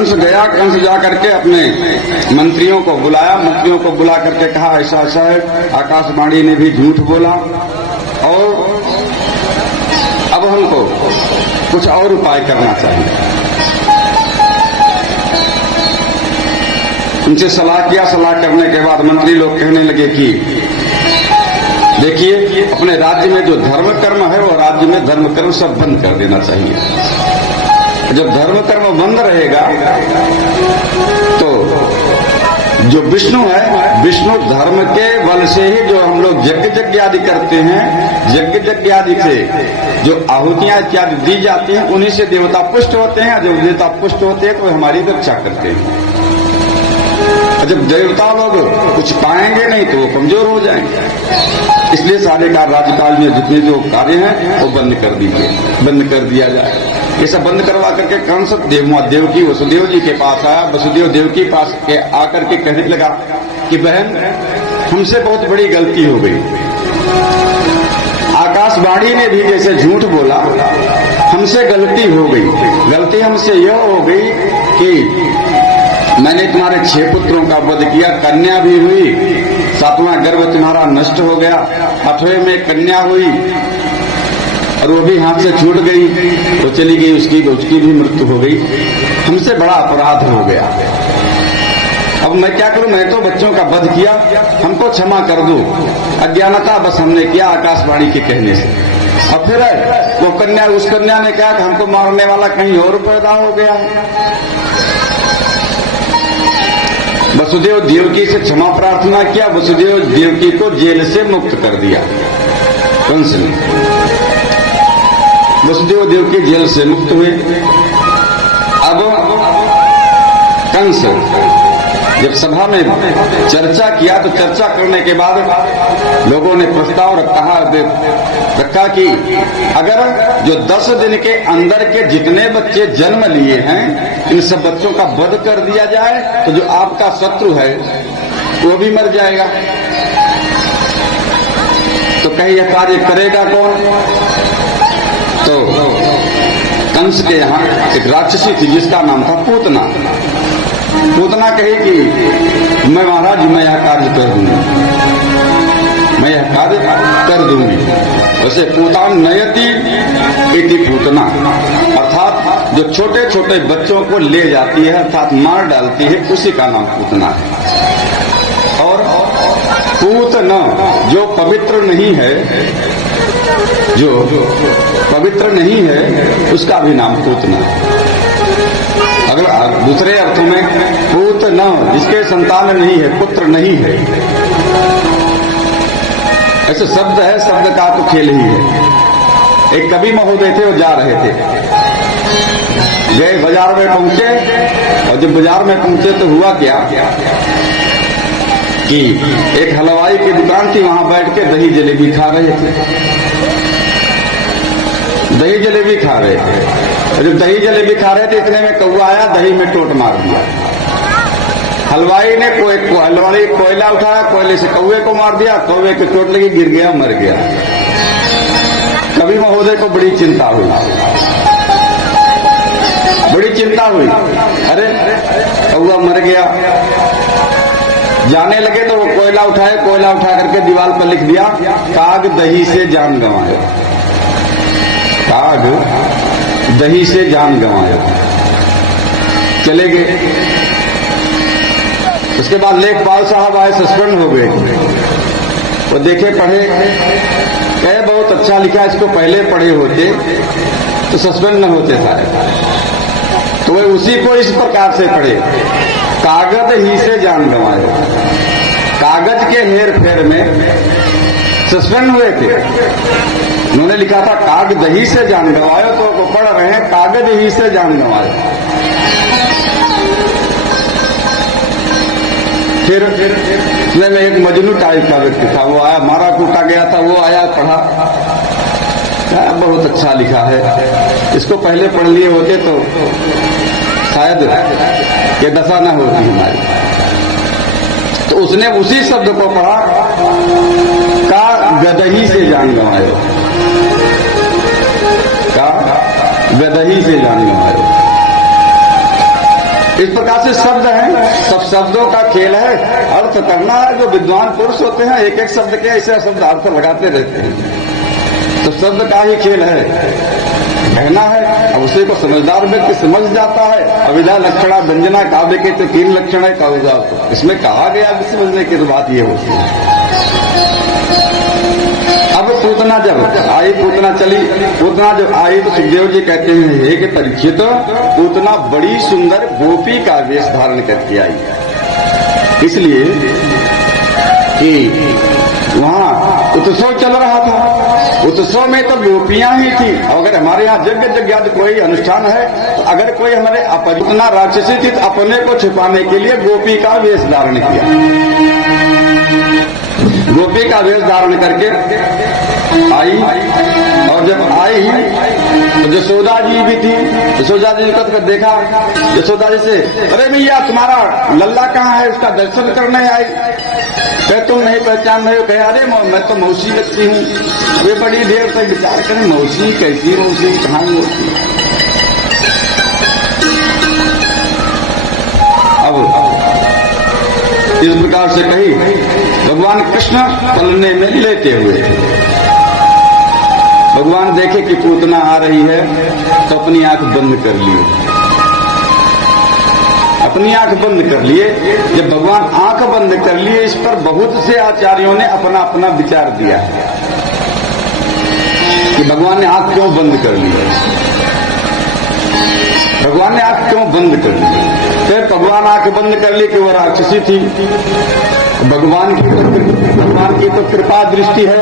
कंस गया, कंस जा करके अपने मंत्रियों को बुलाया, मंत्रियों को बुला करके कहा ऐसा ऐसा है, आकाशवाणी ने भी झूठ बोला और अब हमको कुछ और उपाय करना चाहिए। उनसे सलाह किया, सलाह करने के बाद मंत्री लोग कहने लगे कि देखिए अपने राज्य में जो धर्म कर्म है वो राज्य में धर्म कर्म सब बंद कर देना चाहिए। जब धर्म कर्म बंद रहेगा तो जो विष्णु है, विष्णु धर्म के बल से ही जो हम लोग यज्ञ आदि करते हैं, यज्ञ आदि से जो आहुतियां इत्यादि दी जाती हैं उन्हीं से देवता पुष्ट होते हैं। जब देवता पुष्ट होते हैं तो वे हमारी रक्षा करते हैं। जब देवता लोग कुछ पाएंगे नहीं तो वो कमजोर हो जाएंगे। इसलिए सारे राज्यकाल में जितने जो कार्य हैं वो बंद कर दीजिए, बंद कर दिया जाए। ये सब बंद करवा करके कंस देवकी वसुदेव जी के पास आया। वसुदेव देवकी पास के आकर के कहने लगा कि बहन हमसे बहुत बड़ी गलती हो गई। आकाशवाणी ने भी जैसे झूठ बोला, हमसे गलती हो गई। गलती हमसे यह हो गई कि मैंने तुम्हारे 6 पुत्रों का वध किया, कन्या भी हुई, 7वां गर्भ तुम्हारा नष्ट हो गया, 8वें में कन्या हुई और वो भी हाथ से छूट गई, वो चली गई, उसकी भी मृत्यु हो गई। हमसे बड़ा अपराध हो गया। अब मैं क्या करूं? मैं तो बच्चों का वध किया, हमको क्षमा कर दो। अज्ञानता बस हमने किया आकाशवाणी के कहने से। और फिर वो कन्या, उस कन्या ने कहा कि हमको मारने वाला कहीं और पैदा हो गया है। वसुदेव देवकी से क्षमा प्रार्थना किया, वसुदेव देवकी को जेल से मुक्त कर दिया कंस ने। वसुदेव देवकी जेल से मुक्त हुए। अब कंस जब सभा में चर्चा किया तो चर्चा करने के बाद लोगों ने प्रस्ताव रखा कि अगर जो 10 दिन के अंदर के जितने बच्चे जन्म लिए हैं इन सब बच्चों का वध कर दिया जाए तो जो आपका शत्रु है वो भी मर जाएगा। तो कहीं यह कार्य करेगा कौन? तो कंस के यहाँ एक राक्षसी थी जिसका नाम था पूतना। पूतना कही कि मैं महाराज मैं यह कार्य कर दूंगी, मैं यह कार्य कर दूंगी। वैसे पूतान नयति इति पूतना, अर्थात जो छोटे छोटे बच्चों को ले जाती है अर्थात मार डालती है उसी का नाम पूतना है। और पूतना जो पवित्र नहीं है, जो पवित्र नहीं है उसका भी नाम पूतना है। अगर दूसरे अर्थों में पूत न, जिसके संतान नहीं है, पुत्र नहीं है, ऐसे शब्द है, शब्द का तो खेल ही है। एक कवि महोदय थे, वो जा रहे थे, गए बाजार में पहुंचे और जब बाजार में पहुंचे तो हुआ क्या कि एक हलवाई की दुकान थी, वहां बैठ के दही जलेबी खा रहे थे, दही जलेबी खा रहे थे। जब दही जलेबी खा रहे थे इतने में कौवा आया, दही में टोट मार दिया। हलवाई ने हलवाई कोयला उठाया, कोयले से कौवे को मार दिया, कौवे की चोट लगी, गिर गया, मर गया। कवि महोदय को बड़ी चिंता हुई, बड़ी चिंता हुई। अरे कौवा मर गया। जाने लगे तो वो कोयला उठाए, कोयला उठा करके दीवार पर लिख दिया, काग दही से जान गंवाए, काग दही से जान गंवाए। चले गए। उसके बाद लेखपाल साहब आए, सस्पेंड हो गए। वो देखे, पढ़े, कहे बहुत अच्छा लिखा, इसको पहले पढ़े होते तो सस्पेंड न होते सारे। तो वे उसी को इस प्रकार से पढ़े, कागज ही से जान गंवाए। कागज के हेर फेर में सस्पेंड हुए थे। उन्होंने लिखा था काग दही से जान गंवायो, तो वो पढ़ रहे हैं कागज ही से जान गंवायो। फिर में एक मजनू टाइप का व्यक्ति था, वो आया, मारा कूटा गया था, वो आया, पढ़ा, बहुत अच्छा लिखा है, इसको पहले पढ़ लिए होते तो शायद ये दशा न होती हमारी। तो उसने उसी शब्द को पढ़ा, का गदही से जान गंवायो, का गदही से जान गंवायो। इस प्रकार से शब्द हैं, सब शब्दों का खेल है, अर्थ करना है। जो विद्वान पुरुष होते हैं एक एक शब्द के ऐसे शब्द अर्थ लगाते रहते हैं। तो शब्द का ही खेल है, कहना है। अब उसी को समझदार व्यक्ति समझ जाता है। अविधा लक्षणा व्यंजना काव्य के तो 3 लक्षण है काव्य, इसमें कहा गया कि समझने की बात ये होती है। अब पूतना जब आई, पूतना चली, पूतना जब आई तो सुखदेव जी कहते हैं हे कि परीक्षित, पूतना बड़ी सुंदर गोपी का वेश धारण करके आई। इसलिए कि वहां उत्सव चल रहा था, उत्सव में तो गोपियां ही थी। अगर हमारे यहाँ यज्ञ आदि कोई अनुष्ठान है तो अगर कोई हमारे पूतना राक्षसी थी तो अपने को छुपाने के लिए गोपी का वेश धारण किया। गोपी का वेश धारण करके आई, और जब आई तो यशोदा जी भी थी। यशोदा जी को देखा, यशोदा जी से अरे भैया तुम्हारा लल्ला कहाँ है, उसका दर्शन करने आई। कहे तुम नहीं पहचान रहे हो? कहे अरे मैं तो मौसी लगती हूँ। वे बड़ी देर तक विचार करें मौसी कैसी मौसी, कहाँ मौसी। अब इस प्रकार से कही भगवान कृष्ण पलने में लेटे हुए थे। भगवान देखे कि पूतना आ रही है तो अपनी आंख बंद कर लिए, अपनी आंख बंद कर लिए। जब भगवान आंख बंद कर लिए, इस पर बहुत से आचार्यों ने अपना अपना विचार दिया है कि भगवान ने आंख क्यों बंद कर ली, भगवान ने आंख क्यों बंद कर ली। फिर भगवान आंख बंद कर ली कि वो राक्षसी थी। भगवान की तो कृपा दृष्टि है।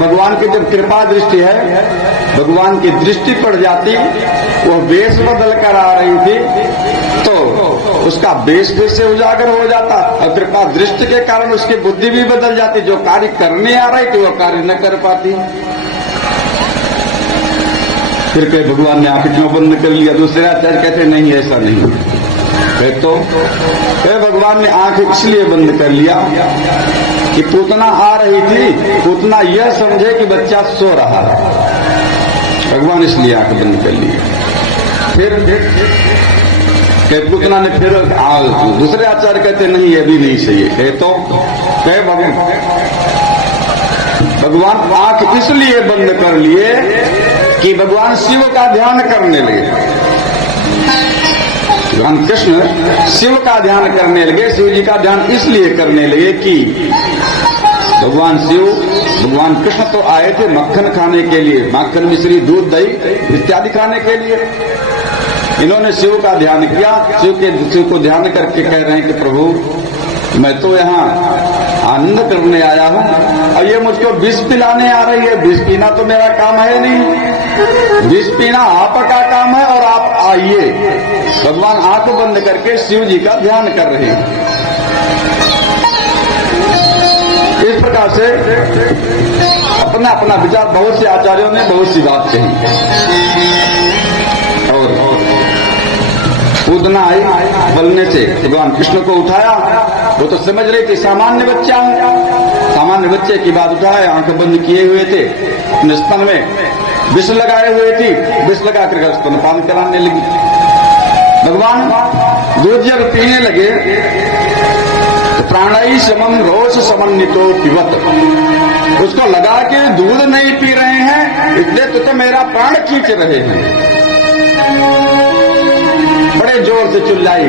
भगवान की जब कृपा दृष्टि है, भगवान की दृष्टि पड़ जाती, वो वेश बदल कर आ रही थी तो उसका वेश फिर से उजागर हो जाता, और कृपा दृष्टि के कारण उसकी बुद्धि भी बदल जाती। जो कार्य करने आ रही थी वो कार्य न कर पाती। फिर कहे भगवान ने आंख क्यों बंद कर लिया? दूसरे आचार्य कहते नहीं ऐसा नहीं। तो भगवान ने आंख इसलिए बंद कर लिया कि पूतना आ रही थी, पूतना यह समझे कि बच्चा सो रहा है, भगवान इसलिए आंख बंद कर लिया। फिर पूतना ने फिर दूसरे आचार्य कहते नहीं ये भी नहीं सही है। तो भगवान आंख इसलिए बंद कर लिए कि भगवान शिव का ध्यान करने लगे। भगवान कृष्ण शिव का ध्यान करने लगे। शिव जी का ध्यान इसलिए करने लगे कि भगवान शिव, भगवान कृष्ण तो आए थे मक्खन खाने के लिए, माखन मिश्री दूध दही इत्यादि खाने के लिए। इन्होंने शिव का ध्यान किया। शिव को ध्यान करके कह रहे हैं कि प्रभु मैं तो यहाँ आनंद करने आया हूँ, और ये मुझको विष पिलाने आ रही है। विष पीना तो मेरा काम है नहीं, विष पीना आपका काम है, और आप आइए। भगवान आंख बंद करके शिव जी का ध्यान कर रहे हैं। इस प्रकार से अपना अपना विचार, बहुत से आचार्यों ने बहुत सी बात कही। और पूतना आई, बलने से भगवान कृष्ण को उठाया। वो तो समझ रही थी सामान्य बच्चा हूं, सामान्य बच्चे की बात उठाए। आंख बंद किए हुए थे, अपने स्तन में विष लगाए हुए थी, विष लगा कर स्तनपान कराने लगी। भगवान दूध जब पीने लगे तो प्राणई समम रोष समन्वितो पिबत, उसको लगा कि दूध नहीं पी रहे हैं इसलिए तो मेरा प्राण खींच रहे हैं। बड़े जोर से चिल्लाई,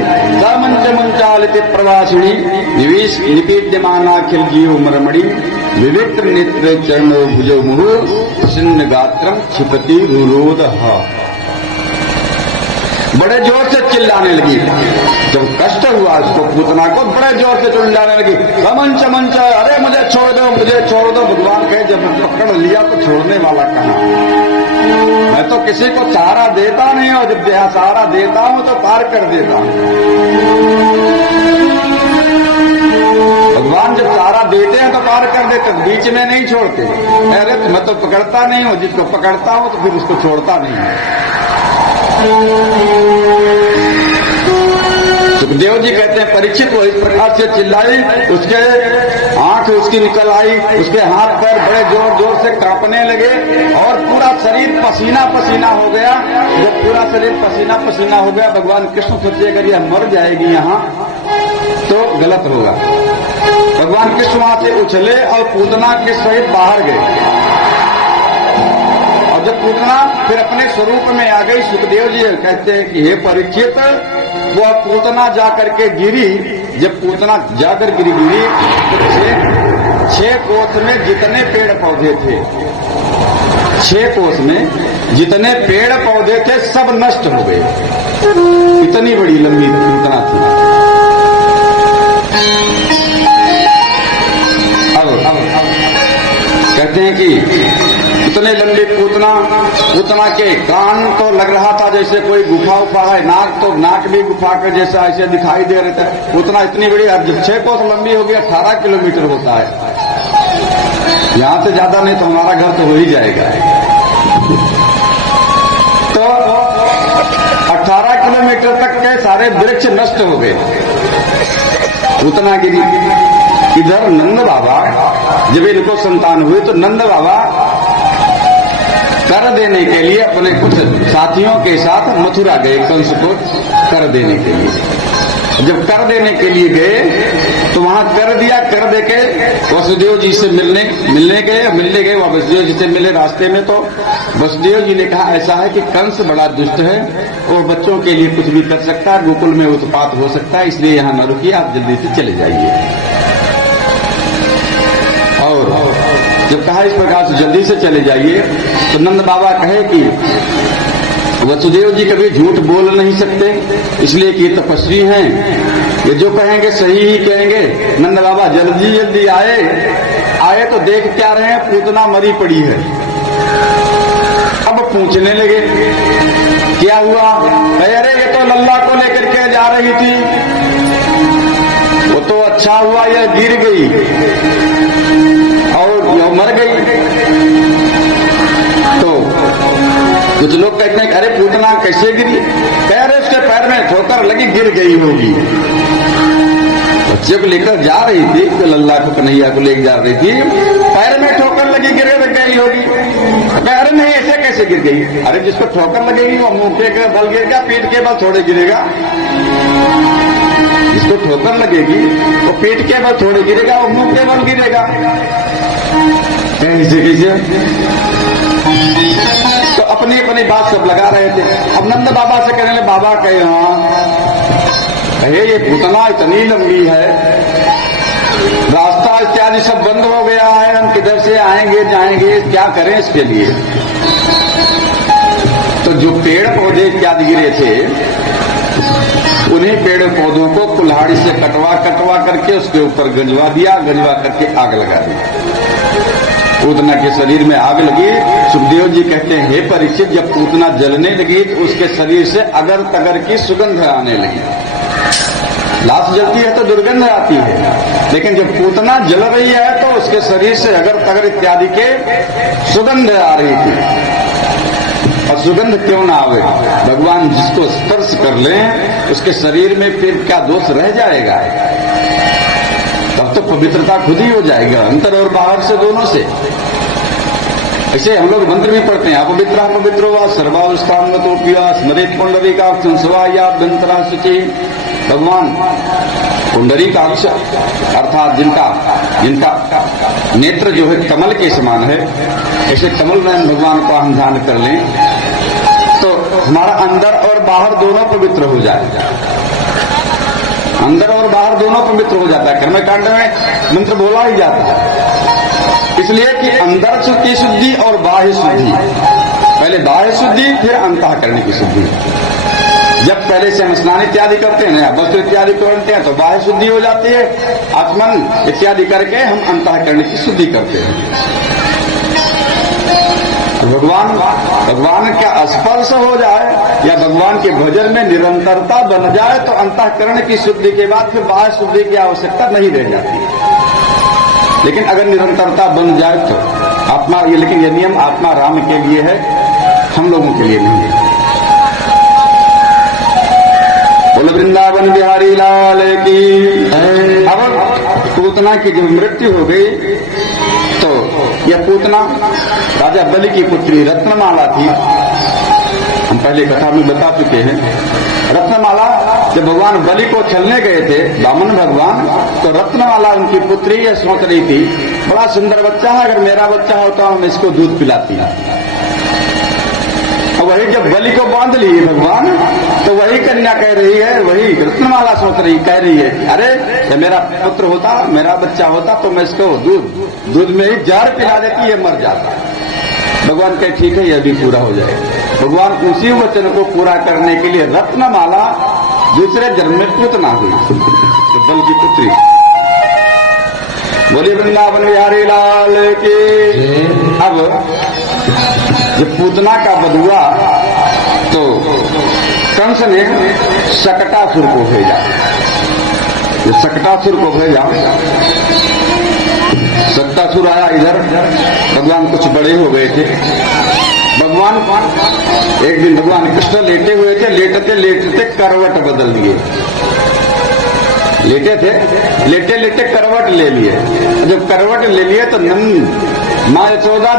मंच मंचालित प्रवासिणी निवेश निपीड्यमानाखिल जीव मरमणि विवित्र नेत्र चरणो भुजो मुहु सिन्न गात्रम क्षिपति रुरोध। बड़े जोर से चिल्लाने लगी। जब कष्ट हुआ उसको, पूतना को बड़े जोर से चिल्लाने लगी, मंच मंच, अरे मुझे छोड़ दो, मुझे छोड़ दो। भगवान कहे जब पकड़ लिया तो छोड़ने वाला कहाँ? मैं तो किसी को सहारा देता नहीं हूं, जब सहारा देता हूं तो पार कर देता हूं। भगवान जब सहारा देते हैं तो पार कर देते, बीच में नहीं छोड़ते। अरे मैं तो पकड़ता नहीं हूं, जिसको पकड़ता हूं तो फिर उसको छोड़ता नहीं हूं। सुखदेव जी कहते हैं परीक्षित वो इस प्रकार से चिल्लाई, उसके आंख उसकी निकल आई, उसके हाथ पैर बड़े जोर जोर से कांपने लगे और पूरा शरीर पसीना पसीना हो गया। जब पूरा शरीर पसीना पसीना हो गया, भगवान कृष्ण सोचे अगर यह मर जाएगी यहाँ तो गलत होगा। भगवान कृष्ण वहां से उछले और पूतना के सहित बाहर गए। और जब पूतना फिर अपने स्वरूप में आ गई, सुखदेव जी कहते हैं कि हे परीक्षित, वह पूतना जाकर के गिरी। जब पूतना जाकर गिरी तो 6 कोस में जितने पेड़ पौधे थे, 6 कोस में जितने पेड़ पौधे थे सब नष्ट हो गए। इतनी बड़ी लंबी पूतना थी। अब कहते हैं कि इतने लंबे पूतना के कान तो लग रहा था जैसे कोई गुफा उफा है, नाक भी गुफा के जैसा ऐसे दिखाई दे रहे थे। पूतना इतनी बड़ी, अब जब 6 कोस लंबी होगी 18 किलोमीटर होता है। यहां से ज्यादा नहीं तो हमारा घर तो हो ही जाएगा। तो 18 किलोमीटर तक के सारे वृक्ष नष्ट हो गए, पूतना गिरी। इधर नंद बाबा, जब इनको संतान हुए तो नंद बाबा कर देने के लिए अपने कुछ साथियों के साथ मथुरा गए, कंस को कर देने के लिए। जब कर देने के लिए गए तो वहां कर दिया, कर देके वसुदेव जी से मिलने गए। वह वसुदेव जी से मिले रास्ते में, तो वसुदेव जी ने कहा ऐसा है कि कंस बड़ा दुष्ट है, वो बच्चों के लिए कुछ भी कर सकता है, गोकुल में उत्पात हो सकता है, इसलिए यहाँ न रुकिए, आप जल्दी से चले जाइए। और जब कहा इस प्रकार से जल्दी से चले जाइए, तो नंद बाबा कहे कि वसुदेव जी कभी झूठ बोल नहीं सकते, इसलिए कि ये तपस्वी हैं, ये जो कहेंगे सही ही कहेंगे। नंद बाबा जल्दी जल्दी आए तो देख क्या रहे हैं, पूतना मरी पड़ी है। अब पूछने लगे क्या हुआ, अरे ये तो लल्ला को लेकर के जा रही थी, वो तो अच्छा हुआ यह गिर गई और यह मर गई। तो कुछ लोग कहते हैं अरे पूतना कैसे गिरी, कह रहे उसके पैर में ठोकर लगी, गिर गई होगी। बच्चे को लेकर जा रही थी, तो लल्ला को कन्हैया को लेकर जा रही थी, पैर में ठोकर लगी, गिर गई होगी। अरे नहीं, ऐसे कैसे गिर गई? अरे जिसको ठोकर लगेगी वो मुंह के बल गिरेगा, पीठ के बल थोड़े गिरेगा। जिसको ठोकर लगेगी वो पीठ के बल थोड़े गिरेगा, वो मुंह के बल गिरेगा। कैसे तो अपनी अपनी बात सब लगा रहे थे। अब नंद बाबा से कहने लगे, बाबा कहे कहे ये पूतना इतनी लंबी है, रास्ता इत्यादि सब बंद हो गया है, हम किधर से आएंगे जाएंगे, क्या करें इसके लिए? तो जो पेड़ पौधे इत्यादि गिरे थे, उन्हीं पेड़ पौधों को कुल्हाड़ी से कटवा करके उसके ऊपर गंजवा दिया, गंजवा करके आग लगा दी। पूतना के शरीर में आग लगी। सुखदेव जी कहते हैं हे परीक्षित, जब पूतना जलने लगी तो उसके शरीर से अगर तगर की सुगंध आने लगी। लाश जलती है तो दुर्गंध आती है, लेकिन जब पूतना जल रही है तो उसके शरीर से अगर तगर इत्यादि के सुगंध आ रही थी। और सुगंध क्यों ना आवे, भगवान जिसको स्पर्श कर लें उसके शरीर में फिर क्या दोष रह जाएगा? तब तो पवित्रता खुद ही हो जाएगा, अंतर और बाहर से दोनों से। ऐसे हम लोग मंत्र भी पढ़ते हैं, अपवित्रा पवित्रो वा सर्वावस्थान में तो पिया स्मृत पुंडरीकाक्ष स्वाया दंतरा शुचि। भगवान पुंडरीकाक्ष अर्थात जिनका नेत्र जो है कमल के समान है, ऐसे कमल में भगवान को हम ध्यान कर लें तो हमारा अंदर और बाहर दोनों पवित्र हो जाए। अंदर और बाहर दोनों पवित्र हो जाता है। कर्मकांड में मंत्र बोला ही जाता है, इसलिए कि अंदर की शुद्धि और बाह्य शुद्धि, पहले बाह्य शुद्धि फिर अंतःकरण की शुद्धि। जब पहले से हम स्नान इत्यादि करते हैं, वस्त्र इत्यादि पहनते हैं तो बाह्य शुद्धि हो जाती है, आत्मन इत्यादि करके हम अंतःकरण की शुद्धि करते हैं। भगवान का स्पर्श हो जाए या भगवान के भजन में निरंतरता बन जाए तो अंतःकरण की शुद्धि के बाद फिर बाह्य शुद्धि की आवश्यकता नहीं रह जाती। लेकिन अगर निरंतरता बन जाए तो आत्मा, लेकिन ये नियम आत्मा राम के लिए है, हम लोगों के लिए नहीं है। बोल वृंदावन बिहारी लाल पूतना की जब मृत्यु हो गई तो यह पूतना राजा बलि की पुत्री रत्नमाला थी। हम पहले कथा में बता चुके हैं। रत्नमाला जब भगवान बलि को छलने गए थे वामन भगवान, तो रत्नमाला उनकी पुत्री यह सोच रही थी, बड़ा सुंदर बच्चा है, अगर मेरा बच्चा होता मैं इसको दूध पिलाती। वही जब बलि को बांध लिए भगवान, तो वही कन्या कह रही है, वही रत्नमाला सोच रही कह रही है, अरे ये मेरा पुत्र होता, मेरा बच्चा होता तो मैं इसको दूध में ही जहर पिला देती, ये मर जाता। भगवान कहे ठीक है, यह भी पूरा हो जाए। भगवान उसी वचन को पूरा करने के लिए रत्नमाला दूसरे जन्म में पूतना हुई, बल की पुत्री। बोलिए वृंदावन बिहारी लाल की। अब जब पूतना का वध हुआ तो कंस ने शकटासुर को भेजा। जब शकटासुर को भेजा, शकटासुर आया इधर, भगवान कुछ बड़े हो गए थे। भगवान एक दिन भगवान कृष्ण लेटे हुए थे, लेटते लेटते करवट बदल लिए। लेटे थे, लेटे लेटे करवट ले लिए। जब करवट ले लिए तो माँ यशोदा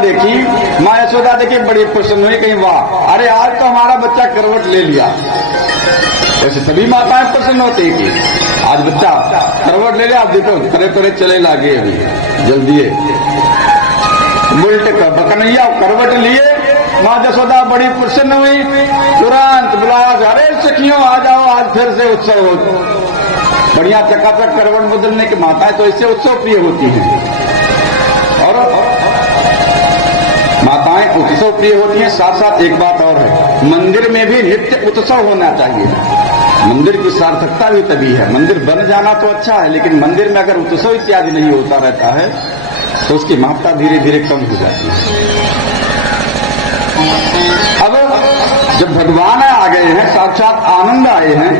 देखी, बड़ी प्रसन्न हुई, कहीं वाह, अरे आज तो हमारा बच्चा करवट ले लिया। ऐसे सभी माताएं प्रसन्न होती कि आज बच्चा करवट ले लिया। आप देखो तरह तरह चले लागे, अभी जल्दी उल्टे बकनैया करवट लिए। माँ यशोदा बड़ी प्रसन्न हुई, तुरंत बुलाया, अरे सखियों आ जाओ, आज फिर से उत्सव हो। बढ़िया चकाचक करवट बदलने की माताएं तो इससे उत्सव प्रिय होती हैं, और माताएं उत्सव प्रिय होती हैं। साथ साथ एक बात और है, मंदिर में भी नित्य उत्सव होना चाहिए। मंदिर की सार्थकता भी तभी है, मंदिर बन जाना तो अच्छा है, लेकिन मंदिर में अगर उत्सव इत्यादि नहीं होता रहता है तो उसकी महत्ता धीरे धीरे कम हो जाती है। अब जब भगवान आ गए हैं, साक्षात आनंद आए हैं,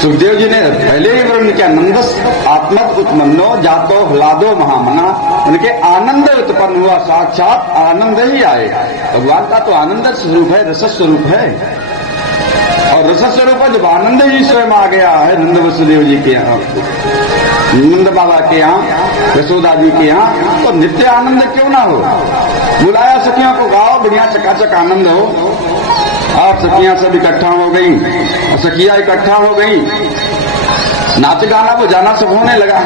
सुखदेव जी ने पहले ही वर्णन किया, नंदस आत्मत उत्पन्नो जातो ह्लादो महामना, उनके आनंद उत्पन्न हुआ, साक्षात आनंद ही आए। भगवान का तो आनंद स्वरूप है, रस स्वरूप है, और रस स्वरूप जब आनंद ही स्वयं आ गया है नंद वसुदेव जी के यहाँ, नंद बाबा के यहाँ, यशोदा जी के यहाँ, तो नित्य आनंद क्यों ना हो। बुलाया सखियों को, गाओ, बढ़िया चकाचक आनंद हो। आप सखियां सब इकट्ठा हो गई, और सखियां इकट्ठा हो गई, नाच गाना बजाना सब होने लगा।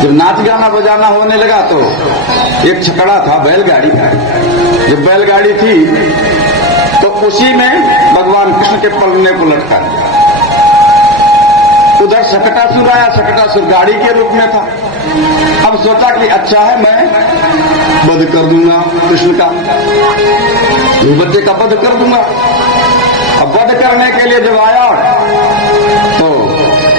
जब नाच गाना बजाना होने लगा तो एक छकड़ा था, बैलगाड़ी। जब बैलगाड़ी थी तो उसी में भगवान कृष्ण के पलने को लटका दिया। उधर शकटासुर आया, शकटासुर गाड़ी के रूप में था। अब सोचा कि अच्छा है, मैं वध कर दूंगा कृष्ण का, बच्चे का वध कर दूंगा। अब वध करने के लिए जब आया तो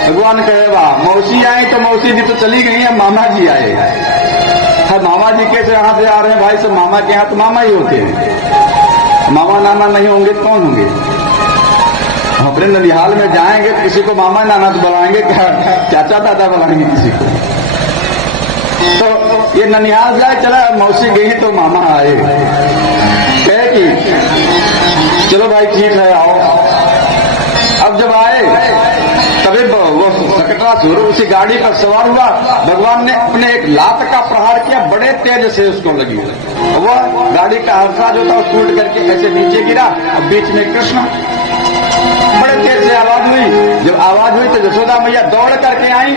भगवान कहे, वाह, मौसी आई तो मौसी जी तो चली गई है, मामा जी आए हैं। मामा जी कैसे यहाँ से आ रहे हैं भाई, सब मामा के यहाँ तो मामा ही होते हैं, मामा नाना नहीं होंगे कौन होंगे। अपने ननिहाल में जाएंगे तो किसी को मामा नाना तो बुलाएंगे, चाचा दादा बुलाएंगे किसी को। तो ये ननिहाल जाए, चला मौसी गई तो मामा आए, कहे कि चलो भाई ठीक है आओ। अब जब आए तभी वो शकटासुर उसी गाड़ी पर सवार हुआ। भगवान ने अपने एक लात का प्रहार किया, बड़े तेज से उसको लगी। वो गाड़ी का हर्षा जो था वो टूट करके ऐसे नीचे गिरा। अब बीच में कृष्ण, बड़े तेज से आवाज हुई। जब आवाज हुई तो यशोदा मैया दौड़ करके आई,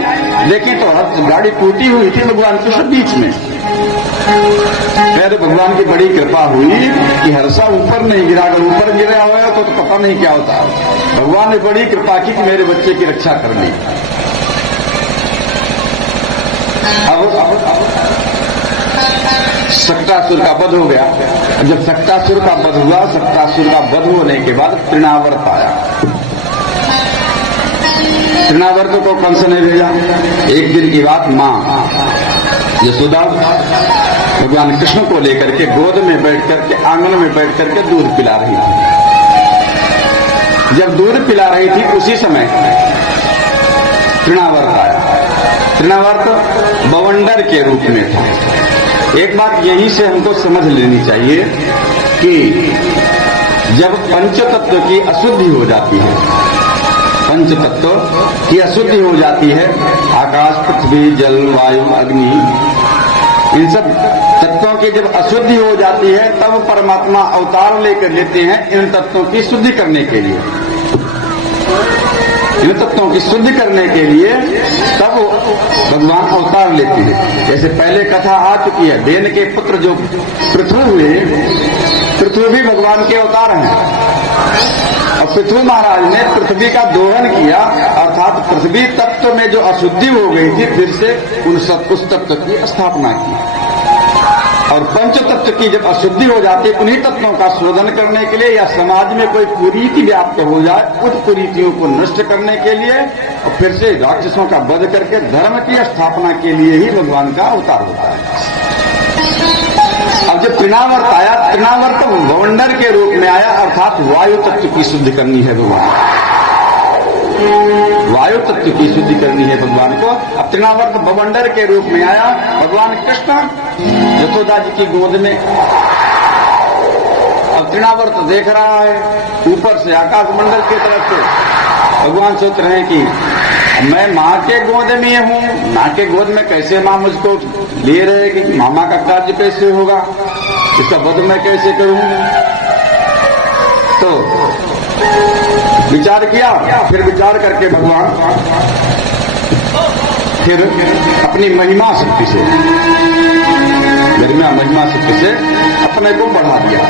देखी तो गाड़ी टूटी हुई थी, भगवान कृष्ण बीच में। फिर भगवान की बड़ी कृपा हुई कि हर्षा ऊपर नहीं गिरा, अगर ऊपर गिरा हुआ तो पता नहीं क्या होता। भगवान ने बड़ी कृपा की कि मेरे बच्चे की रक्षा कर ली। शकटासुर का वध हो गया। जब शकटासुर का वध हुआ, शकटासुर का वध होने के बाद तृणावर्त आया। तृणावर्त को कंस ने भेजा। एक दिन की बात, माँ यशोदा भगवान कृष्ण को लेकर के गोद में बैठ करके, आंगन में बैठ करके दूध पिला रही थी। जब दूध पिला रही थी उसी समय तृणावर्त आया। तृणावर्त बवंडर के रूप में था। एक बात यही से हमको समझ लेनी चाहिए कि जब पंचतत्व की अशुद्धि हो जाती है, पंचतत्व की अशुद्धि हो जाती है, आकाश, पृथ्वी, जल, वायु, अग्नि, इन सब तत्वों की जब अशुद्धि हो जाती है तब परमात्मा अवतार लेकर लेते हैं इन तत्वों की शुद्धि करने के लिए। इन तत्वों की शुद्धि करने के लिए तब भगवान अवतार लेते हैं। जैसे पहले कथा आ चुकी है, देन के पुत्र जो पृथु हुए, पृथु भी भगवान के अवतार हैं। और पृथु महाराज ने पृथ्वी का दोहन किया, अर्थात पृथ्वी तत्व में जो अशुद्धि हो गई थी फिर से उस तत्व की स्थापना की। और पंच तत्व की जब अशुद्धि हो जाती है उन्हीं तत्वों का शोधन करने के लिए या समाज में कोई कुरीति व्याप्त हो जाए उस कुरीतियों को नष्ट करने के लिए और फिर से राक्षसों का वध करके धर्म की स्थापना के लिए ही भगवान का अवतार होता है। अब जब तृणावर्त आया, तृणावर्त भवंडर के रूप में आया, अर्थात वायु तत्व की शुद्धि करनी है भगवान, वायु तत्व की शुद्धि करनी है भगवान को। अब तृणावर्त भवंडर के रूप में आया भगवान कृष्ण यशोदा जी की गोद में। अब तृणावर्त देख रहा है ऊपर से आकाश मंडल की तरफ से, भगवान सोच रहे हैं कि मैं माँ के गोद में हूँ, माँ के गोद में कैसे माँ मुझको ले रहेगी, मामा का कार्य कैसे होगा, इसका वध मैं कैसे करूँ। तो विचार किया, फिर विचार करके भगवान फिर अपनी महिमा शक्ति से, महिमा शक्ति से अपने को बढ़ा दिया।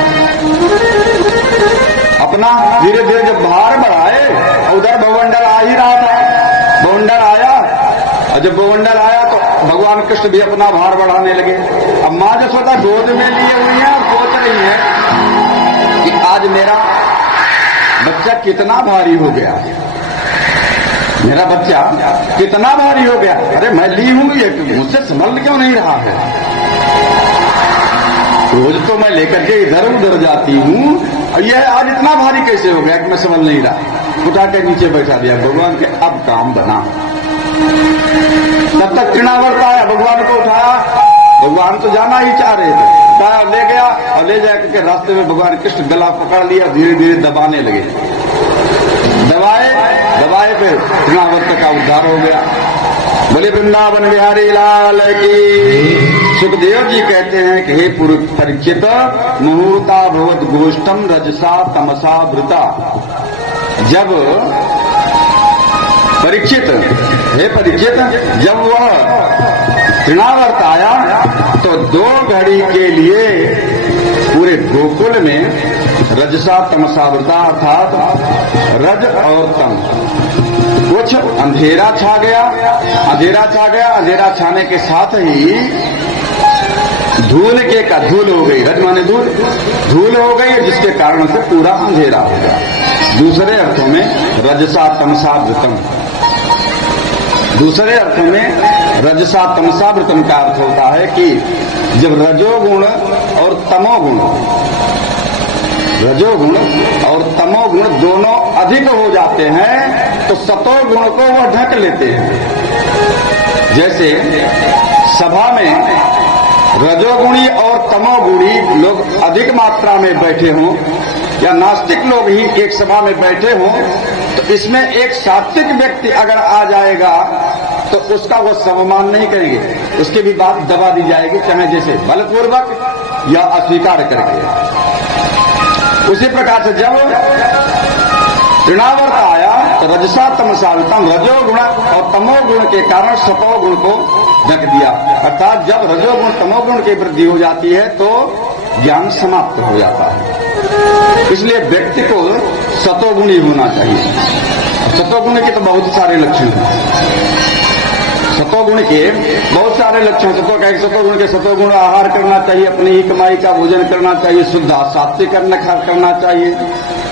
अपना धीरे धीरे जब भार बढ़ाए, उधर भवंडर आ ही रहा था, भवंडर आया, और जब भवंडर आया तो भगवान कृष्ण भी अपना भार बढ़ाने लगे। अब माँ यशोदा गोद में लिए हुई है और सोच रही है कि आज मेरा बच्चा कितना भारी हो गया, मेरा बच्चा कितना भारी हो गया, अरे मैं ली हूं, ये मुझसे संभल क्यों नहीं रहा है। रोज तो मैं लेकर के इधर उधर जाती हूँ और यह आज इतना भारी कैसे हो गया कि मैं संभल नहीं रहा। उठा के नीचे बैठा दिया भगवान के, अब काम बना। तब तक तृणावर्त आया, भगवान को उठाया, भगवान तो जाना ही चाह रहे थे, उठाया ले गया और ले जाकर के रास्ते में भगवान कृष्ण गला पकड़ लिया, धीरे धीरे दबाने लगे। दबाए फिर तृणावर्त का उद्धार हो गया। बोले वृंदावन बिहारी लाल की। सुखदेव जी कहते हैं कि हे परीक्षित, मुहूर्ता भवत गोष्ठम रजसा तमसा वृता। जब परीक्षित, हे परीक्षित, जब वह तृणावर्त आया तो 2 घड़ी के लिए पूरे गोकुल में रजसा तमसा वृता, अर्थात रज और तम, कुछ अंधेरा छा गया। अंधेरा छाने के साथ ही धूल हो गई, रज माने धूल हो गई, जिसके कारण से पूरा अंधेरा हो गया। दूसरे अर्थों में रजसा तमसा वृतम, दूसरे अर्थों में रजसा तमसा वृतम का अर्थ होता है कि जब रजोगुण और तमोगुण, रजोगुण और तमोगुण दोनों अधिक हो जाते हैं तो सतोगुण को वह ढक लेते हैं। जैसे सभा में रजोगुणी और तमोगुणी लोग अधिक मात्रा में बैठे हों या नास्तिक लोग ही एक सभा में बैठे हों, तो इसमें एक सात्विक व्यक्ति अगर आ जाएगा तो उसका वो सम्मान नहीं करेंगे, उसकी भी बात दबा दी जाएगी, चाहे जैसे बलपूर्वक या अस्वीकार करके। उसी प्रकार से जब तृणावर्त आया तो रजसा तमसा वृतम, रजोगुण और तमोगुण के कारण सतोगुण को ढक दिया। अर्थात जब रजोगुण तमोगुण की वृद्धि हो जाती है तो ज्ञान समाप्त हो जाता है। इसलिए व्यक्ति को सतोगुणी होना चाहिए। सतोगुण के तो बहुत सारे लक्षण हैं, सतोगुण के बहुत सारे लक्षण। सतोगुण के सतोगुण आहार करना चाहिए, अपनी ही कमाई का भोजन करना चाहिए, शुद्ध सात्विक अन्न करना चाहिए,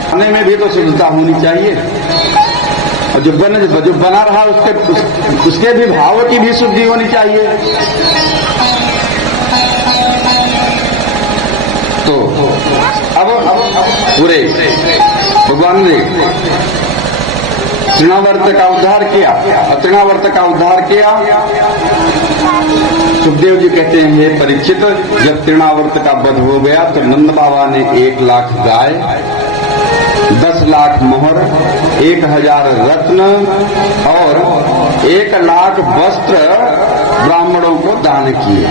खाने में भी तो शुद्धता होनी चाहिए, और जो बना रहा उसके भी भाव की भी शुद्धि होनी चाहिए। तो अब पूरे भगवान ने तृणावर्त का उद्धार किया, तृणावर्त का उद्धार किया। सुखदेव जी कहते हैं, हे परीक्षित, जब तृणावर्त का वध हो गया तो नंद बाबा ने 1 लाख गाय 10 लाख मोहर, 1000 रत्न और 1 लाख वस्त्र ब्राह्मणों को दान किए,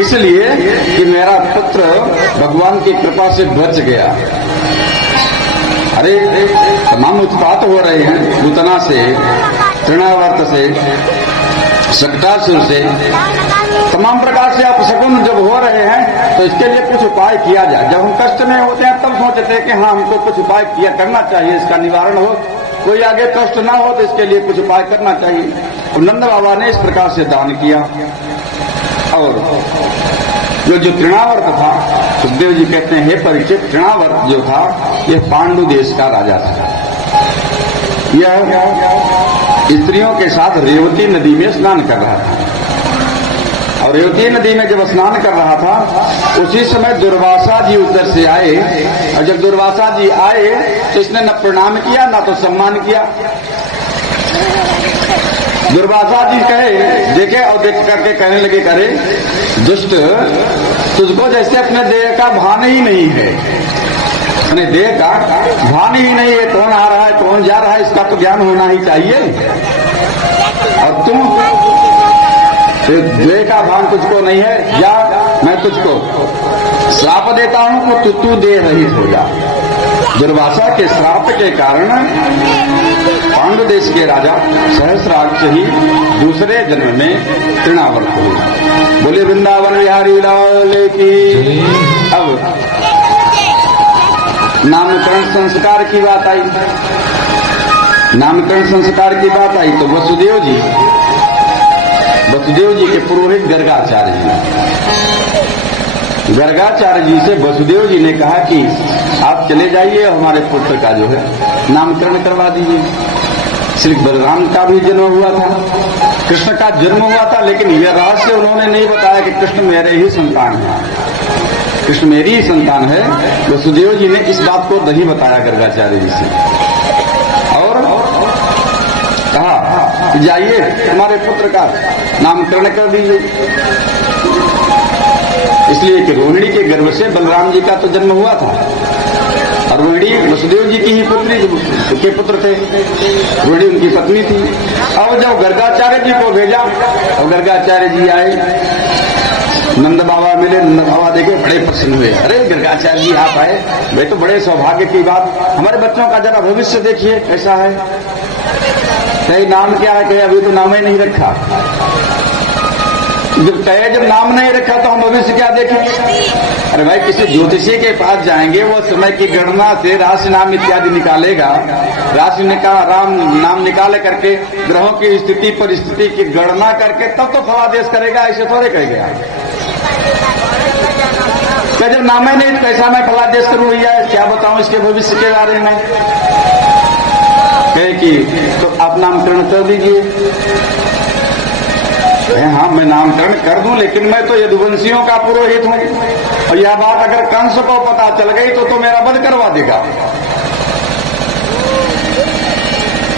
इसलिए कि मेरा पुत्र भगवान की कृपा से बच गया। अरे तमाम उत्पात हो रहे हैं, पूतना से, तृणावर्त से, शक्टासुर से, तमाम प्रकार से अपशकुन जब हो रहे हैं तो इसके लिए कुछ उपाय किया जाए। जब हम कष्ट में होते हैं तब सोचते हैं कि हाँ हमको कुछ उपाय किया करना चाहिए, इसका निवारण हो, कोई आगे कष्ट ना हो तो इसके लिए कुछ उपाय करना चाहिए। और नंद बाबा ने इस प्रकार से दान किया। और जो तृणावर्त था, सुखदेव जी कहते हैं हे परीक्षित, तृणावर्त जो था यह पांडु देश का राजा था। यह स्त्रियों के साथ रेवती नदी में स्नान कर रहा था। और रेवती नदी में जब स्नान कर रहा था उसी समय दुर्वासा जी उधर से आए। और जब दुर्वासा जी आए तो इसने न प्रणाम किया न तो सम्मान किया। दुर्वासा जी कहे देखे और देख करके कहने लगे, करे दुष्ट, तुझको जैसे अपने देह का भान ही नहीं है, अपने देह का भान ही नहीं है, कौन आ रहा है कौन जा रहा है इसका तो ज्ञान होना ही चाहिए। और तुम देह का भान तुझको नहीं है, या मैं तुझको श्राप देता हूं कि तू देह रहित हो जा। दुर्वासा के श्राप के कारण पांडु देश के राजा सहस्राक्ष ही दूसरे जन्म में तृणावर्त हुए। बोले वृंदावन बिहारी लाल की। अब नामकरण संस्कार की बात आई। नामकरण संस्कार की बात आई तो वसुदेव जी के पुरोहित गर्गाचार्य जी से वसुदेव जी ने कहा कि आप चले जाइए, हमारे पुत्र का जो है नामकरण करवा दीजिए। श्री बलराम का भी जन्म हुआ था, कृष्ण का जन्म हुआ था, लेकिन यह रहस्य उन्होंने नहीं बताया कि कृष्ण मेरे ही संतान है, कृष्ण मेरी ही संतान है। वसुदेव जी ने इस बात को नहीं बताया गर्गाचार्य जी से और कहा जाइए हमारे पुत्र का नामकरण कर दीजिए। इसलिए कि रोहिणी के गर्भ से बलराम जी का तो जन्म हुआ था और रोहिणी वसुदेव जी की ही पुत्री के पुत्र थे, रोहिणी उनकी पत्नी थी। अब जब गर्गाचार्य जी को भेजा और गर्गाचार्य जी आए, नंद बाबा मिले, नंद बाबा देखे बड़े प्रसन्न हुए। अरे गर्गाचार्य जी आप आए, वे तो बड़े सौभाग्य की बात, हमारे बच्चों का जरा भविष्य देखिए कैसा है। कहीं नाम क्या है, कहीं अभी तो नाम ही नहीं रखा। जब नाम नहीं रखा तो हम भविष्य क्या देखें। अरे भाई किसी ज्योतिषी के पास जाएंगे, वो समय की गणना से राशि नाम इत्यादि निकालेगा, राशि नाम निकाले करके ग्रहों की स्थिति परिस्थिति की गणना करके तब तो फलादेश करेगा, ऐसे थोड़े कहेगा। जब नाम ही नहीं कैसा मैं फलादेश करूं भैया, क्या बताऊं इसके भविष्य के बारे में। कहे कि तो आप नामकरण कर दीजिए। हाँ मैं नामकरण कर दूं, लेकिन मैं तो यदुवंशियों का पुरोहित हूं और यह बात अगर कंस को पता चल गई तो मेरा वध करवा देगा।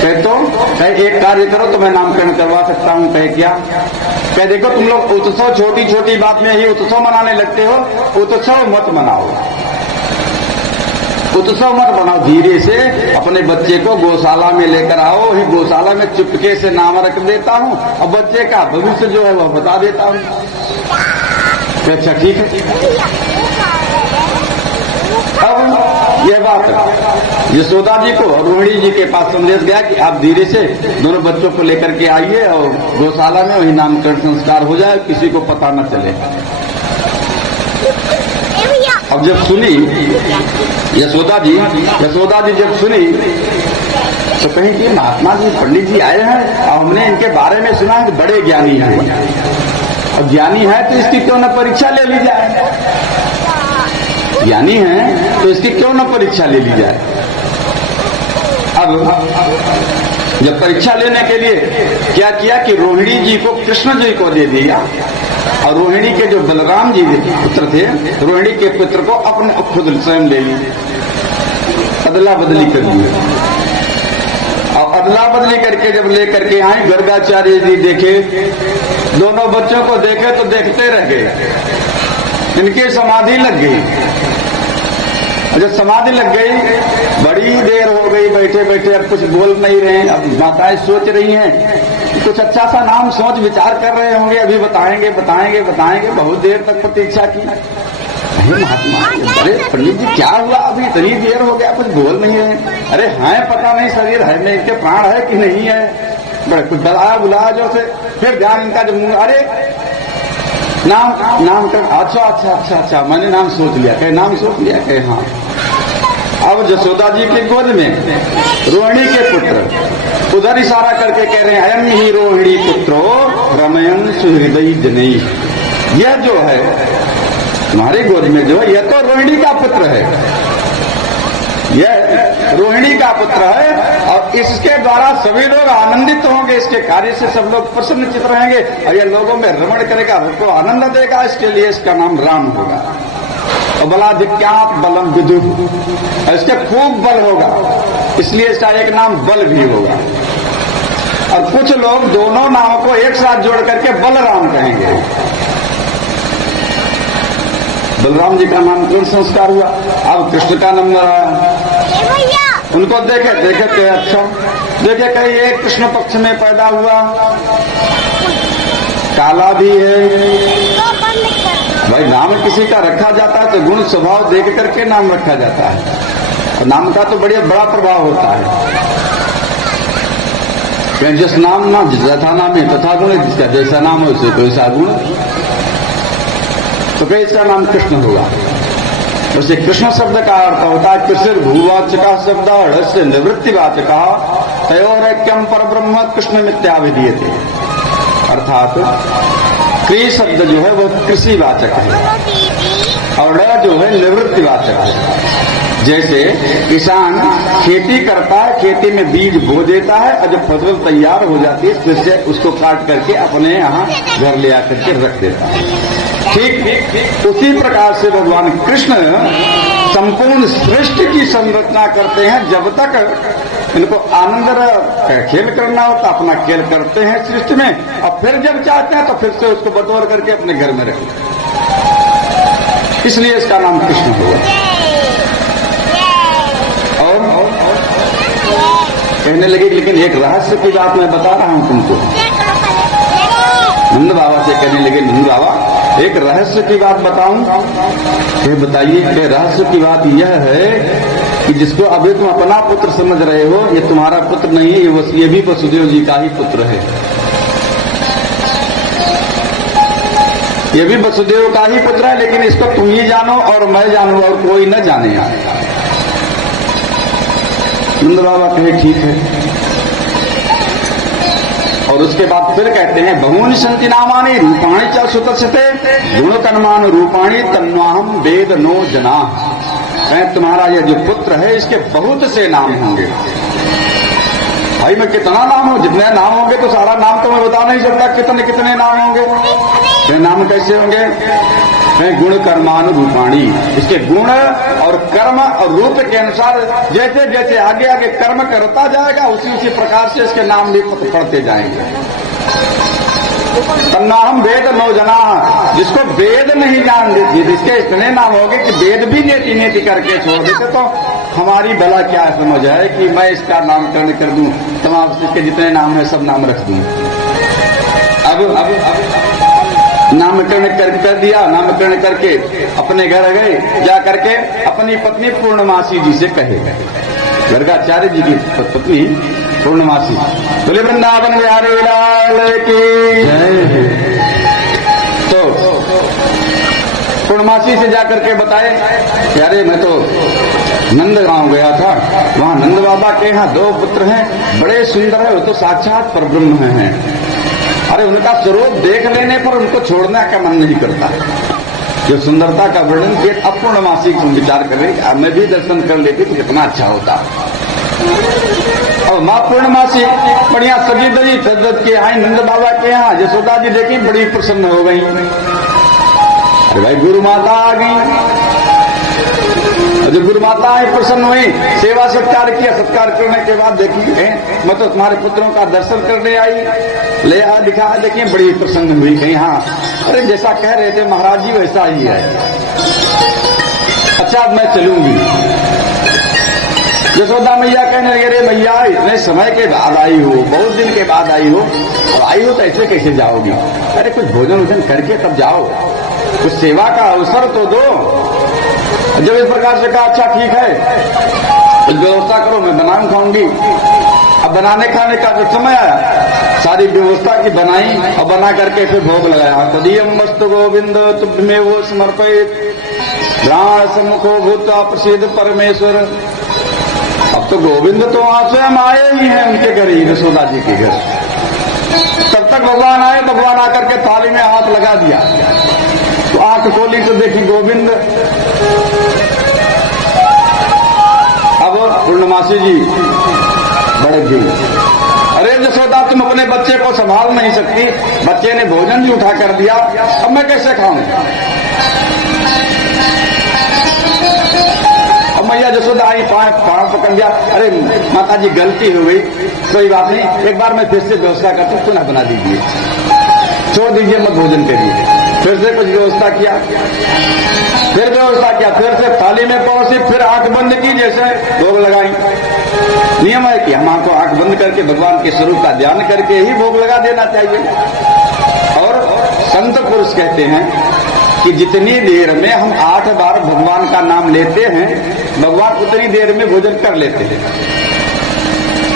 कहे एक कार्य करो तो मैं नामकरण करवा सकता हूं। कहे क्या? कहे देखो तुम लोग उत्सव छोटी छोटी बात में ही उत्सव मनाने लगते हो, उत्सव मत मनाओ, उत्सव मत बनाओ, धीरे से अपने बच्चे को गौशाला में लेकर आओ, ही गौशाला में चुपके से नाम रख देता हूं और बच्चे का भविष्य जो है वह बता देता हूं। अच्छा ठीक है। अब यह बात यशोदा जी को रोहिणी जी के पास संदेश गया कि आप धीरे से दोनों बच्चों को लेकर के आइए और गौशाला में वही नामकरण संस्कार हो जाए, किसी को पता न चले। अब जब सुनी यशोदा जी जब सुनी तो कहीं कि महात्मा जी पंडित जी आए हैं और हमने इनके बारे में सुना है कि बड़े ज्ञानी हैं, और ज्ञानी है तो इसकी क्यों न परीक्षा ले ली जाए, ज्ञानी है तो इसकी क्यों न परीक्षा ले ली जाए। अब जब परीक्षा लेने के लिए क्या किया कि रोहिणी जी को कृष्ण जी को दे दिया और रोहिणी के जो बलराम जी पुत्र थे, रोहिणी के पुत्र को अपने खुद स्वयं ले ली, अदला बदली कर दी। और अदला बदली करके जब लेकर के आए, गर्गाचार्य जी देखे, दोनों बच्चों को देखे तो देखते रह गए, इनकी समाधि लग गई। जब समाधि लग गई, बड़ी देर हो गई बैठे बैठे, अब कुछ बोल नहीं रहे। अब माताएं सोच रही हैं, कुछ अच्छा सा नाम सोच विचार कर रहे होंगे, अभी बताएंगे बताएंगे बताएंगे। बहुत देर तक प्रतीक्षा की। अरे महात्मा, अरे पंडित जी क्या हुआ, अभी इतनी देर हो गया, कुछ बोल नहीं रहे। अरे हैं, पता नहीं शरीर है नहीं, इनके प्राण है कि नहीं है। बड़े कुछ बुलाया जो से, फिर ध्यान इनका जब मुंह, अरे नाम कर, अच्छा अच्छा अच्छा अच्छा, मैंने नाम सोच लिया। कहे नाम सोच लिया? कहे हाँ। अब जसोदा जी के गोद में रोहिणी के पुत्र उधर इशारा करके कह रहे हैं, अयम ही रोहिणी पुत्रो रमयन सुहृदय जनई। यह जो है तुम्हारे गोद में जो है, यह तो रोहिणी का पुत्र है, यह रोहिणी का पुत्र है, और इसके द्वारा सभी लोग आनंदित होंगे, इसके कार्य से सब लोग प्रसन्नचित रहेंगे, और यह लोगों में रमण करेगा, उनको आनंद देगा। इसके लिए इसका नाम राम होगा। और बलाधिक्यात बलम विदुर, इसके खूब बल होगा, इसलिए इसका एक नाम बल भी होगा। और कुछ लोग दोनों नामों को एक साथ जोड़ करके बलराम कहेंगे। बलराम जी का नामकरण संस्कार हुआ। अब कृष्ण का नंबर आया, उनको देखे देखे के अच्छा देखे कहीं एक कृष्ण पक्ष में पैदा हुआ, काला भी है। भाई नाम किसी का रखा जाता है तो गुण स्वभाव देख करके नाम रखा जाता है, और नाम का तो बड़ा प्रभाव होता है। जिस नाम ना जैसा नाम है तथा गुण, जिसका जैसा नाम है उसे तो ऐसा गुण। तो कहीं इसका नाम कृष्ण होगा। उसे कृष्ण शब्द का अर्थ होता है कृष्ण भूवाचका शब्द से निवृत्तिवाचका तयोरैक्यम पर ब्रह्म कृष्ण मित्याभिधीयते। अर्थात क्री शब्द जो है वो कृषिवाचक है, और ड जो है निवृत्तिवाचक है। जैसे किसान खेती करता है, खेती में बीज बो देता है, और जब फसल तैयार हो जाती है फिर से उसको काट करके अपने यहाँ घर ले आकर के रख देता है। ठीक उसी प्रकार से भगवान कृष्ण संपूर्ण सृष्टि की संरचना करते हैं। जब तक इनको आनंद खेल करना होता अपना खेल करते हैं सृष्टि में, और फिर जब चाहते हैं तो फिर से उसको बटोर करके अपने घर में रखते हैं। इसलिए इसका नाम कृष्ण हुआ। और कहने लगे, लेकिन एक रहस्य की बात मैं बता रहा हूं तुमको। नंद बाबा से कहने लगे, नंद बाबा एक रहस्य की बात बताऊं? ये बताइए। कि रहस्य की बात यह है कि जिसको अभी तुम अपना पुत्र समझ रहे हो, ये तुम्हारा पुत्र नहीं है, ये भी वसुदेव जी का ही पुत्र है। ये भी वसुदेव का ही पुत्र है, लेकिन इसको तुम ही जानो और मैं जानू, और कोई न जाने। नंद बाबा कहे ठीक है। और उसके बाद फिर कहते हैं, बहूनि सन्ति नामानि रूपाणि च सुतस्यते गुणकर्माण रूपाणि तन्वाहम वेद नो जना। तुम्हारा यह जो पुत्र है इसके बहुत से नाम होंगे। भाई मैं कितना नाम हो, जितने नाम होंगे तो सारा नाम तो मैं बता नहीं सकता, कितने कितने नाम होंगे। नाम कैसे होंगे? गुण कर्मानु रूपाणी, इसके गुण और कर्म और रूप के अनुसार जैसे जैसे आगे आगे कर्म करता जाएगा उसी प्रकार से इसके नाम भी पढ़ते जाएंगे। तन्नाहम वेद नौ जना, जिसको वेद नहीं जान देती, जिसके इतने नाम होंगे कि वेद भी नेति नेति करके छोड़ देते, तो हमारी भला क्या समझ है कि मैं इसका नामकरण कर दूं, तमाम इसके जितने नाम है सब नाम रख दूं। अब नामकरण कर दिया। नामकरण करके अपने घर गए, जा करके अपनी पत्नी पूर्णमासी जी से कहे, गर्गाचार्य जी की पत्नी पूर्णमासी, बोले वृंदावन बिहारी लाल की जय। तो पूर्णमासी से जाकर के बताए, यारे मैं तो नंद गांव गया था, वहां नंद बाबा के यहाँ 2 पुत्र हैं, बड़े सुंदर है, वो तो साक्षात परब्रह्म हैं। अरे उनका स्वरूप देख लेने पर उनको छोड़ने का मन नहीं करता। जो सुंदरता का वर्णन किया, अब पूर्णमासी तुम विचार कर रहे, मैं भी दर्शन कर लेती तो कितना अच्छा होता। और माँ पूर्णमासी बढ़िया सजी दजी सजद के आई नंद बाबा के यहाँ। यशोदा जी देखी, बड़ी प्रसन्न हो गई। अरे भाई गुरु माता आ गई। जब गुरु माता आई प्रसन्न हुई, सेवा सत्कार किया। सत्कार करने के बाद देखी, मैं तो तुम्हारे पुत्रों का दर्शन करने आई, ले आ दिखा, देखिए बड़ी प्रसन्न हुई। कहीं हाँ, अरे जैसा कह रहे थे महाराज जी वैसा ही है। अच्छा अब मैं चलूंगी। यशोदा मैया कहने लगे, अरे मैया इतने समय के बाद आई हो, बहुत दिन के बाद आई हो, और आई हो तो ऐसे कैसे जाओगी? अरे कुछ भोजन वोजन करके तब जाओ, कुछ सेवा का अवसर तो दो। जब इस प्रकार से कहा, अच्छा ठीक है, कुछ व्यवस्था करो, मैं बनाऊं खाऊंगी। अब बनाने खाने का जो समय आया, सारी व्यवस्था की बनाई और बना करके फिर भोग लगाया। तदीयम वस्तु गोविंद तुभ्यमेव वो समर्पित प्राण सम्मुखो भूत्वा प्रसिद्ध परमेश्वर। अब तो गोविंद तो वहां से हम आए ही हैं उनके घर ही, यशोदा जी के घर। तब तक भगवान आए, भगवान आकर के थाली में हाथ लगा दिया तो आंख खोली तो देखी गोविंद। अब पूर्णमासी जी भड़क गई, अरे यशोदा तुम अपने बच्चे को संभाल नहीं सकती, बच्चे ने भोजन भी उठा कर दिया, अब मैं कैसे खाऊं? अब मैया यशोदा आई, पांव पकड़ लिया, अरे माता जी गलती हो गई, कोई बात नहीं, एक बार मैं फिर से व्यवस्था करती हूं, पुनः बना दीजिए, छोड़ दीजिए मत भोजन के लिए। फिर से कुछ व्यवस्था किया, फिर व्यवस्था किया, फिर से थाली में परोसी, फिर आंख बंद की, जैसे भोग लगाई। नियम है कि हम आंख बंद करके भगवान के स्वरूप का ध्यान करके ही भोग लगा देना चाहिए। और संत पुरुष कहते हैं कि जितनी देर में हम 8 बार भगवान का नाम लेते हैं, भगवान उतनी देर में भोजन कर लेते हैं।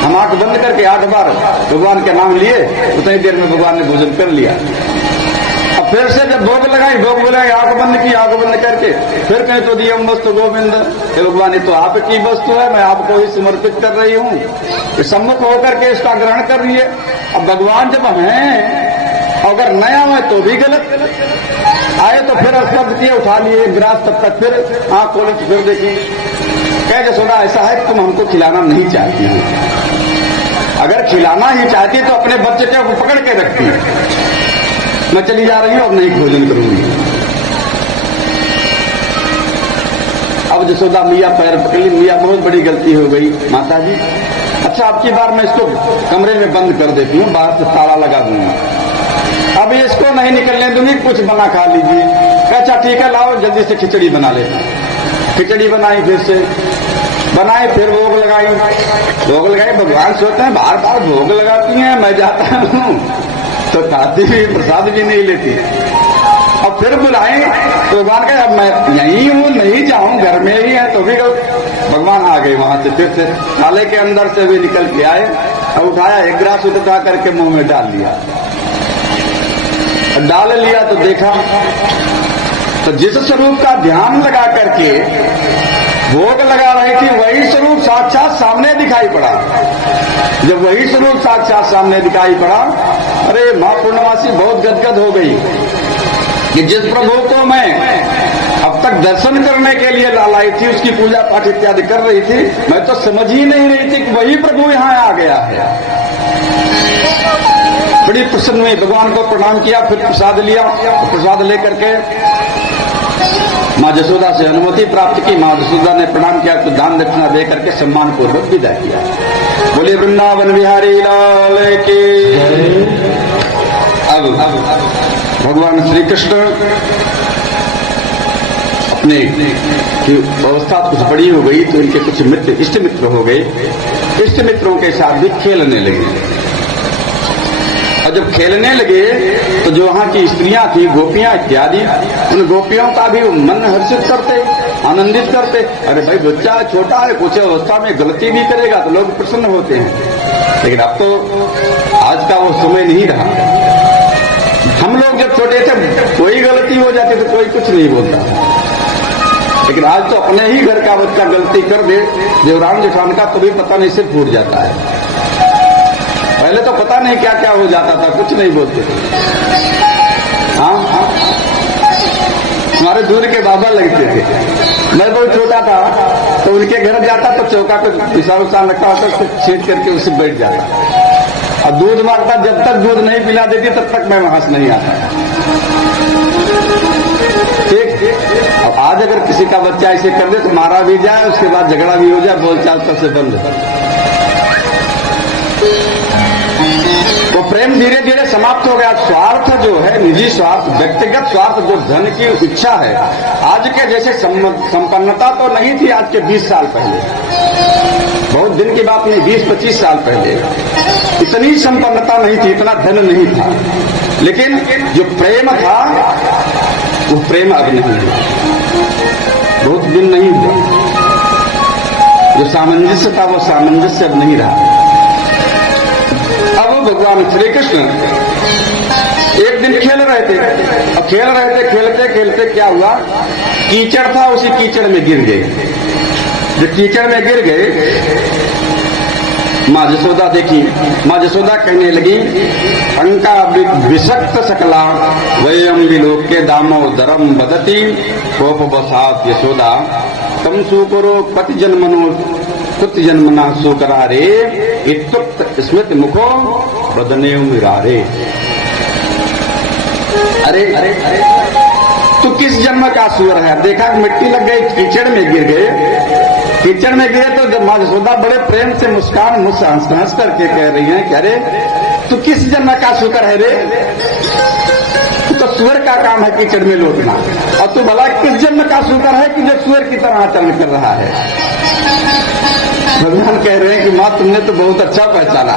हम आंख बंद करके 8 बार भगवान का नाम लिए, उतनी देर में भगवान ने भोजन कर लिया। अब फिर से जब भोग लगाई, आंख बंद की, आंख बंद करके फिर कहें तो दियम वस्तु गोविंद, भगवान ये तो आपकी वस्तु है, मैं आपको ही समर्पित कर रही हूं। सम्मुख होकर के इसका ग्रहण कर रही है। अब भगवान जब हैं, अगर नया हुए तो भी गलत, आए तो फिर स्पर्श किए, उठा लिए गिलास, तब तक फिर आंख खोली तो फिर देखी। कह यशोदा ऐसा है तुम हमको खिलाना नहीं चाहती हो, अगर खिलाना ही चाहती तो अपने बच्चे को पकड़ के रखती, मैं चली जा रही हूं, अब नहीं भोजन करूंगी। अब यशोदा मैया पैर पकड़ ली, मैया बहुत बड़ी गलती हो गई माता जी, अच्छा अब की बार मैं इसको कमरे में बंद कर देती हूँ, बाहर से ताला लगा दूंगी, अब इसको नहीं निकलने दूंगी, कुछ बना खा लीजिए। अच्छा ठीक है, लाओ जल्दी से खिचड़ी बना लेता। खिचड़ी बनाई, फिर से बनाई, फिर भोग लगाई, भगवान सोचते हैं बार बार भोग लगाती हैं, मैं जाता हूँ तो खाती भी, प्रसाद भी नहीं लेती। अब फिर बुलाए तो भगवान कहे अब मैं यहीं हूँ, नहीं जाऊं, घर में ही है, तो भी भगवान आ गए वहां से, फिर से थाले के अंदर से भी निकल के आए और उठाया, एक गिलास उठा करके मुंह में डाल लिया। डाल लिया तो देखा तो जिस स्वरूप का ध्यान लगा करके भोग लगा रही थी, वही स्वरूप साक्षात सामने दिखाई पड़ा। जब वही स्वरूप साक्षात सामने दिखाई पड़ा, अरे मां पूर्णमासी बहुत गदगद हो गई कि जिस प्रभु को मैं अब तक दर्शन करने के लिए लाई थी, उसकी पूजा पाठ इत्यादि कर रही थी, मैं तो समझ ही नहीं रही थी कि वही प्रभु यहां आ गया है। बड़ी प्रसन्न हुई, भगवान को प्रणाम किया, फिर प्रसाद लिया, प्रसाद लेकर के मां यशोदा से अनुमति प्राप्त की। मां यशोदा ने प्रणाम किया, तो दान दक्षिणा दे करके सम्मान पूर्वक विदा किया। बोले वृंदावन बिहारी लाल की। अब भगवान श्री कृष्ण अपने की अवस्था कुछ बड़ी हो गई, तो इनके कुछ मित्र, इष्ट मित्र हो गए, इष्ट मित्रों के साथ भी खेलने लगे। और जब खेलने लगे तो जो वहां की स्त्रियां थी, गोपियां इत्यादि, उन गोपियों का भी मन हर्षित करते, आनंदित करते। अरे भाई बच्चा छोटा है, कुछ अवस्था में गलती भी करेगा तो लोग प्रसन्न होते हैं। लेकिन अब तो आज का वो समय नहीं रहा। हम लोग जब छोटे थे, कोई गलती हो जाती तो कोई कुछ नहीं बोलता, लेकिन आज तो अपने ही घर का बच्चा गलती कर दे, देवराम जेठान का कभी पता नहीं, सिर फूट जाता है। पहले तो पता नहीं क्या क्या हो जाता था, कुछ नहीं बोलते थे। हाँ, हमारे दूर के बाबा लगते थे, मैं बहुत छोटा था तो उनके घर जाता तो चौका पे पिसाब रखा होता, तो छेद करके उससे बैठ जाता और दूध मांगता। जब तक दूध नहीं पिला देती तब तक मैं वहां से नहीं आता। ठीक, अब आज अगर किसी का बच्चा ऐसे कर दे तो मारा भी जाए, उसके बाद झगड़ा भी हो जाए, बोलचाल तब से बंद। तो प्रेम धीरे धीरे समाप्त हो गया। स्वार्थ जो है, निजी निजी स्वार्थ, व्यक्तिगत स्वार्थ, जो धन की इच्छा है, आज के जैसे संपन्नता तो नहीं थी आज के 20 साल पहले, बहुत दिन की बात नहीं, 20-25 साल पहले इतनी संपन्नता नहीं थी, इतना धन नहीं था, लेकिन जो प्रेम था वो प्रेम अब नहीं है, बहुत दिन नहीं हुआ। जो सामंजस्य था वो सामंजस्य अब नहीं रहा। अब भगवान श्री कृष्ण एक दिन खेल रहे थे, और खेलते खेलते क्या हुआ, कीचड़ था, उसी कीचड़ में गिर गए। जब कीचड़ में गिर गए, माँ जसोदा देखी, माँ जसोदा कहने लगी, अंका विषक्त सकला वयम विलोक्य दामोदरम बदती कोपवसात यशोदा तम सुकरो पति जन्मनो कुत जन्मना सुकरा रे इत्युक्त स्मृति मुखो बदने मिरारे। अरे अरे अरे तू किस जन्म का सुअर है? देखा मिट्टी लग गई, कीचड़ में गिर गए। कीचड़ में गिरे तो जब माँ यशोदा बड़े प्रेम से मुस्कान हंस करके कह रही हैं कि अरे तू किस जन्म का सुकर है रे? तो सुअर का काम है कीचड़ में लौटना, और तू भला किस जन्म का सुकर है कि जो सुअर की तरह आचरण कर रहा है? भगवान कह रहे हैं कि माँ तुमने तो बहुत अच्छा पहचाना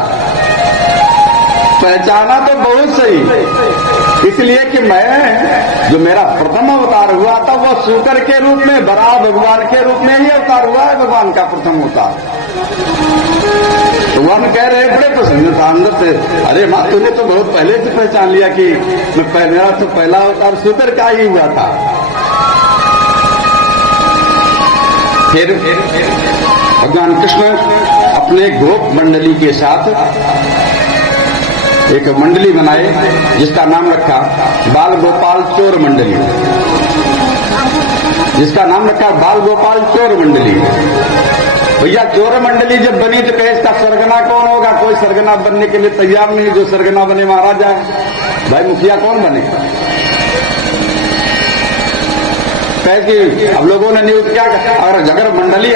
तो बहुत सही, इसलिए कि मैं जो मेरा प्रथम अवतार हुआ था वो सूकर के रूप में, बरा भगवान के रूप में ही अवतार हुआ है, भगवान का प्रथम अवतार। भगवान कह रहे बड़े प्रसन्न था अंदर से, अरे माँ तूने तो बहुत पहले से पहचान लिया कि मेरा तो पहला अवतार सूकर का ही हुआ था। फिर भगवान कृष्ण अपने गोप मंडली के साथ एक मंडली बनाए जिसका नाम रखा बाल गोपाल चोर मंडली, जिसका नाम रखा बाल गोपाल चोर मंडली। भैया चोर मंडली जब बनी तो कहे इसका सरगना कौन होगा? कोई सरगना बनने के लिए तैयार नहीं, जो सरगना बने मारा जाए। भाई मुखिया कौन बने? कहे कि अब लोगों ने न्यूज क्या, अगर मंडली